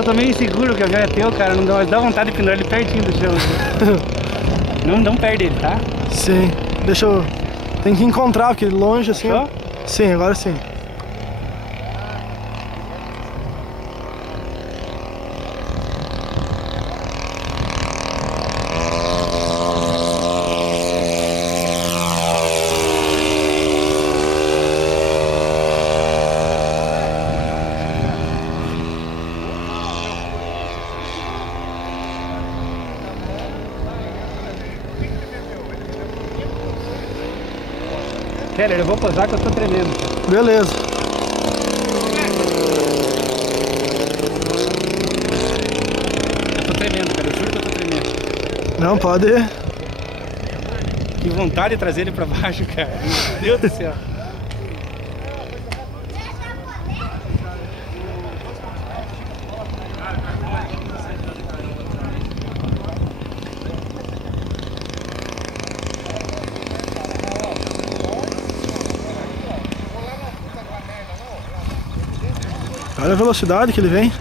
eu tô meio inseguro que o avião é teu, cara. Não dá vontade de pendurar ele pertinho do chão. Não perde ele, tá? Sim. Deixa eu... Tem que encontrar, porque longe assim... Fechou? Sim, agora sim. Keller, eu vou posar que eu tô tremendo, cara. Beleza. Eu tô tremendo, cara. Eu juro que eu tô tremendo. Não, pode ir. Que vontade de trazer ele pra baixo, cara. Meu Deus do céu. Olha a velocidade que ele vem.